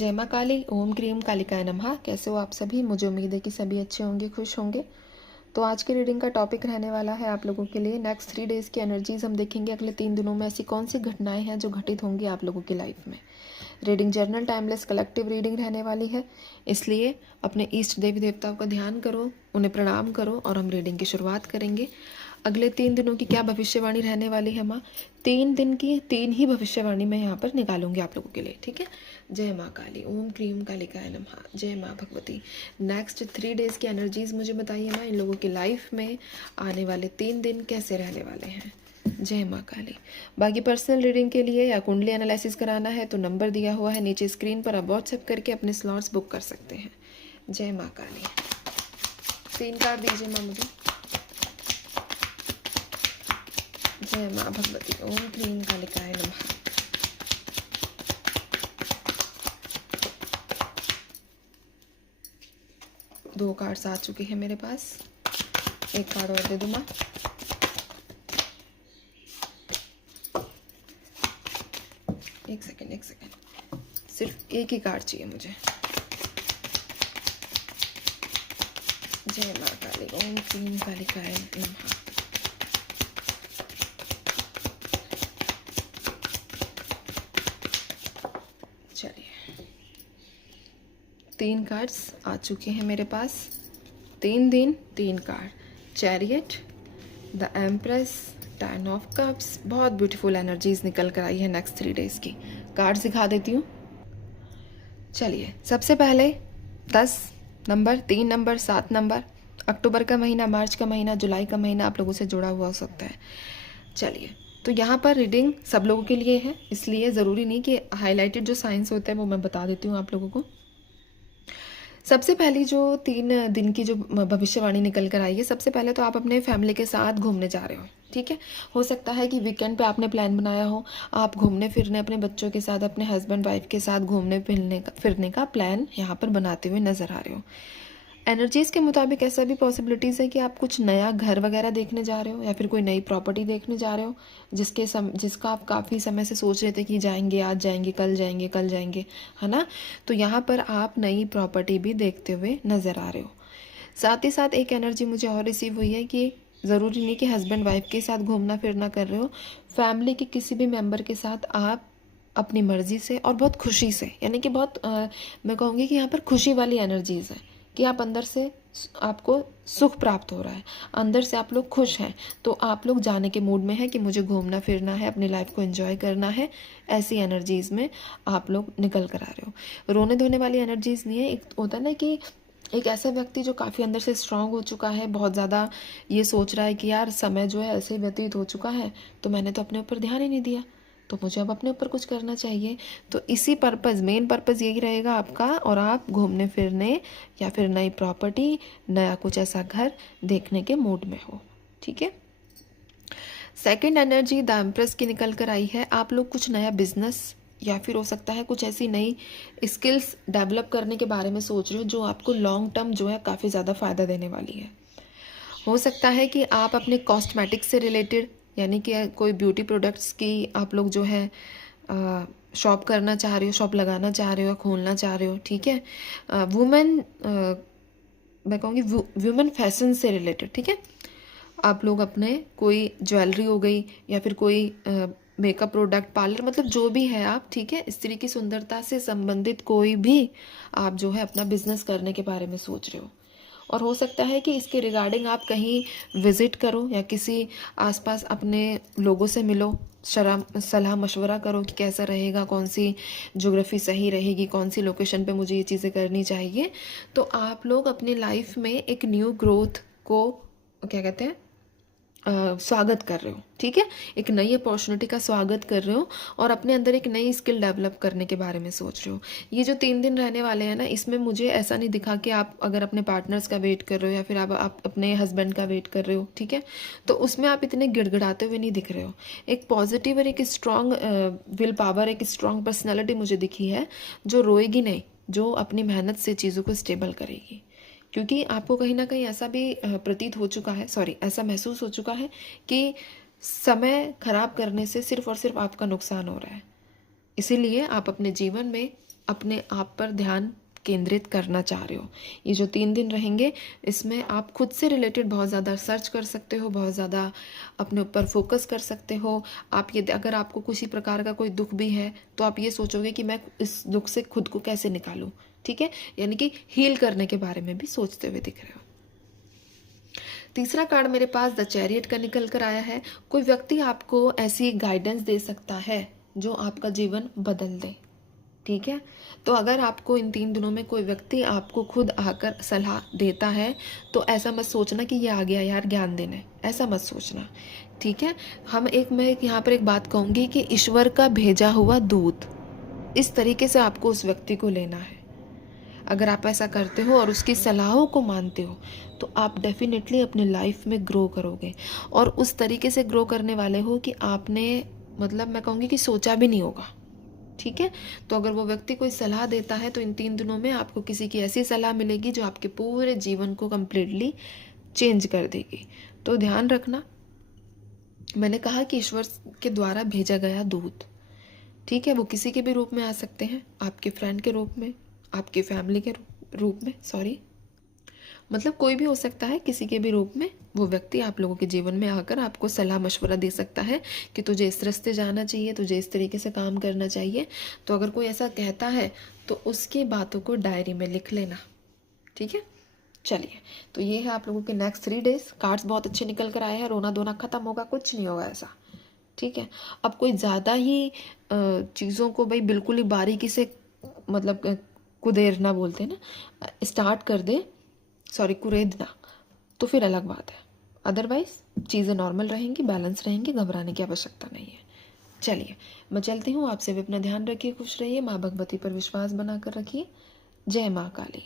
जय माँ काली, ओम क्रीम कालिकाय नमः। कैसे हो आप सभी? मुझे उम्मीद है कि सभी अच्छे होंगे, खुश होंगे। तो आज की रीडिंग का टॉपिक रहने वाला है आप लोगों के लिए नेक्स्ट 3 डेज़ की एनर्जीज। हम देखेंगे अगले 3 दिनों में ऐसी कौन सी घटनाएं हैं जो घटित होंगी आप लोगों की लाइफ में। Reading journal timeless collective reading रहने वाली है, इसलिए अपने इष्ट देवी देवताओं का ध्यान करो, उन्हें प्रणाम करो और हम रीडिंग की शुरुआत करेंगे। अगले 3 दिनों की क्या भविष्यवाणी रहने वाली है माँ? 3 दिन की 3 ही भविष्यवाणी मैं यहाँ पर निकालूंगी आप लोगों के लिए, ठीक है। जय माँ काली, ओम क्रीम कालिकाय नमः। जय माँ भगवती। नेक्स्ट 3 डेज़ की एनर्जीज मुझे बताइए माँ, इन लोगों की लाइफ में आने वाले 3 दिन कैसे रहने वाले हैं। जय माँ काली। बाकी पर्सनल रीडिंग के लिए या कुंडली एनालिसिस कराना है तो नंबर दिया हुआ है नीचे स्क्रीन पर, आप व्हाट्सएप करके अपने स्लॉट्स बुक कर सकते हैं। जय माँ काली। 3 कार्ड दीजिए माँ मुझे। जय माँ भगवती, ओम क्रीम कालिकाय नमः। दो कार्ड्स आ चुके हैं मेरे पास, एक कार्ड और दे दूँ माँ। एक सेकेंड, सिर्फ एक ही कार्ड चाहिए मुझे। जय माँ काली, ओम क्रीम कालिकाय नमः। चलिए, 3 कार्ड्स आ चुके हैं मेरे पास। 3 दिन 3 card. Chariot, the empress, 10 of cups. बहुत ब्यूटीफुल एनर्जीज निकल कर आई है नेक्स्ट 3 डेज़ की। कार्ड दिखा देती हूँ। चलिए, सबसे पहले 10 नंबर, 3 नंबर, 7 नंबर। अक्टूबर का महीना, मार्च का महीना, जुलाई का महीना आप लोगों से जुड़ा हुआ हो सकता है। चलिए, तो यहाँ पर रीडिंग सब लोगों के लिए है, इसलिए ज़रूरी नहीं कि हाईलाइटेड जो साइंस होता है वो मैं बता देती हूँ आप लोगों को। सबसे पहली जो 3 दिन की जो भविष्यवाणी निकल कर आई है, सबसे पहले तो आप अपने फैमिली के साथ घूमने जा रहे हो, ठीक है। हो सकता है कि वीकेंड पे आपने प्लान बनाया हो, आप घूमने फिरने अपने बच्चों के साथ, अपने हस्बैंड वाइफ के साथ घूमने फिरने का प्लान यहाँ पर बनाते हुए नज़र आ रहे हो। एनर्जीज़ के मुताबिक ऐसा भी पॉसिबिलिटीज़ है कि आप कुछ नया घर वगैरह देखने जा रहे हो या फिर कोई नई प्रॉपर्टी देखने जा रहे हो, जिसका आप काफ़ी समय से सोच रहे थे कि जाएंगे, आज जाएंगे, कल जाएंगे, है ना। तो यहाँ पर आप नई प्रॉपर्टी भी देखते हुए नज़र आ रहे हो। साथ ही साथ एक एनर्जी मुझे और रिसीव हुई है कि ज़रूरी नहीं कि हस्बैंड वाइफ के साथ घूमना फिरना कर रहे हो, फैमिली के किसी भी मेम्बर के साथ आप अपनी मर्ज़ी से और बहुत खुशी से, यानी कि बहुत मैं कहूँगी कि यहाँ पर खुशी वाली एनर्जीज़ है कि आप अंदर से, आपको सुख प्राप्त हो रहा है, अंदर से आप लोग खुश हैं, तो आप लोग जाने के मूड में हैं कि मुझे घूमना फिरना है, अपनी लाइफ को एंजॉय करना है। ऐसी एनर्जीज़ में आप लोग निकल कर आ रहे हो। रोने धोने वाली एनर्जीज़ नहीं है। एक होता है ना कि एक ऐसा व्यक्ति जो काफ़ी अंदर से स्ट्रांग हो चुका है, बहुत ज़्यादा ये सोच रहा है कि यार समय जो है ऐसे व्यतीत हो चुका है, तो मैंने तो अपने ऊपर ध्यान ही नहीं दिया, तो मुझे अब अपने ऊपर कुछ करना चाहिए। तो इसी मेन पर्पज़ यही रहेगा आपका, और आप घूमने फिरने या फिर नई प्रॉपर्टी, नया कुछ ऐसा घर देखने के मूड में हो, ठीक है। सेकंड एनर्जी द एम्प्रेस की निकल कर आई है। आप लोग कुछ नया बिजनेस या फिर हो सकता है कुछ ऐसी नई स्किल्स डेवलप करने के बारे में सोच रहे हो जो आपको लॉन्ग टर्म जो है काफ़ी ज़्यादा फ़ायदा देने वाली है। हो सकता है कि आप अपने कॉस्मेटिक्स से रिलेटेड, यानी कि कोई ब्यूटी प्रोडक्ट्स की आप लोग जो है शॉप करना चाह रहे हो, शॉप लगाना चाह रहे हो, खोलना चाह रहे हो, ठीक है। वुमेन, मैं कहूँगी वुमेन फैशन से रिलेटेड, ठीक है। आप लोग अपने कोई ज्वेलरी हो गई या फिर कोई मेकअप प्रोडक्ट, पार्लर, मतलब जो भी है आप, ठीक है, स्त्री की सुंदरता से संबंधित कोई भी आप जो है अपना बिजनेस करने के बारे में सोच रहे हो। और हो सकता है कि इसके रिगार्डिंग आप कहीं विज़िट करो या किसी आसपास अपने लोगों से मिलो, सलाह मशवरा करो कि कैसा रहेगा, कौन सी ज्योग्राफी सही रहेगी, कौन सी लोकेशन पे मुझे ये चीज़ें करनी चाहिए। तो आप लोग अपनी लाइफ में एक न्यू ग्रोथ को क्या कहते हैं, स्वागत कर रहे हो, ठीक है। एक नई अपॉर्चुनिटी का स्वागत कर रहे हो और अपने अंदर एक नई स्किल डेवलप करने के बारे में सोच रहे हो। ये जो 3 दिन रहने वाले हैं ना, इसमें मुझे ऐसा नहीं दिखा कि आप अगर अपने पार्टनर्स का वेट कर रहे हो या फिर आप अपने हस्बैंड का वेट कर रहे हो, ठीक है, तो उसमें आप इतने गिड़गिड़ाते हुए नहीं दिख रहे हो। एक पॉजिटिव और एक स्ट्रॉन्ग विल पावर, एक स्ट्रॉन्ग पर्सनैलिटी मुझे दिखी है, जो रोएगी नहीं, जो अपनी मेहनत से चीज़ों को स्टेबल करेगी। क्योंकि आपको कहीं ना कहीं ऐसा भी प्रतीत हो चुका है, ऐसा महसूस हो चुका है कि समय खराब करने से सिर्फ और सिर्फ आपका नुकसान हो रहा है। इसीलिए आप अपने जीवन में अपने आप पर ध्यान केंद्रित करना चाह रहे हो। ये जो 3 दिन रहेंगे इसमें आप खुद से रिलेटेड बहुत ज़्यादा सर्च कर सकते हो, बहुत ज़्यादा अपने ऊपर फोकस कर सकते हो। आप ये अगर आपको किसी प्रकार का कोई दुख भी है तो आप ये सोचोगे कि मैं इस दुख से खुद को कैसे निकालूं, ठीक है, यानी कि हील करने के बारे में भी सोचते हुए दिख रहे हो। तीसरा कार्ड मेरे पास द चैरियट का निकल कर आया है। कोई व्यक्ति आपको ऐसी गाइडेंस दे सकता है जो आपका जीवन बदल दे, ठीक है। तो अगर आपको इन 3 दिनों में कोई व्यक्ति आपको खुद आकर सलाह देता है तो ऐसा मत सोचना कि ये आ गया यार ज्ञान देने, ऐसा मत सोचना, ठीक है। मैं यहाँ पर एक बात कहूँगी कि ईश्वर का भेजा हुआ दूत, इस तरीके से आपको उस व्यक्ति को लेना है। अगर आप ऐसा करते हो और उसकी सलाहों को मानते हो तो आप डेफिनेटली अपने लाइफ में ग्रो करोगे, और उस तरीके से ग्रो करने वाले हो कि आपने मतलब मैं कहूँगी कि सोचा भी नहीं होगा, ठीक है। तो अगर वो व्यक्ति कोई सलाह देता है तो इन 3 दिनों में आपको किसी की ऐसी सलाह मिलेगी जो आपके पूरे जीवन को कम्प्लीटली चेंज कर देगी। तो ध्यान रखना, मैंने कहा कि ईश्वर के द्वारा भेजा गया दूत, ठीक है, वो किसी के भी रूप में आ सकते हैं, आपके फ्रेंड के रूप में, आपकी फैमिली के रूप में, मतलब कोई भी हो सकता है, किसी के भी रूप में वो व्यक्ति आप लोगों के जीवन में आकर आपको सलाह मशवरा दे सकता है कि तुझे इस रास्ते जाना चाहिए, तुझे इस तरीके से काम करना चाहिए। तो अगर कोई ऐसा कहता है तो उसकी बातों को डायरी में लिख लेना, ठीक है। चलिए, तो ये है आप लोगों के नेक्स्ट 3 डेज। कार्ड्स बहुत अच्छे निकल कर आए हैं, रोना धोना ख़त्म होगा, कुछ नहीं होगा ऐसा, ठीक है। अब कोई ज़्यादा ही चीज़ों को भाई बिल्कुल ही बारीकी से मतलब कुदेरना बोलते हैं ना, स्टार्ट कर दे, कुरेदना, तो फिर अलग बात है। अदरवाइज चीज़ें नॉर्मल रहेंगी, बैलेंस रहेंगी, घबराने की आवश्यकता नहीं है। चलिए, मैं चलती हूँ, आपसे भी अपना ध्यान रखिए, खुश रहिए, माँ भगवती पर विश्वास बनाकर रखिए। जय माँ काली।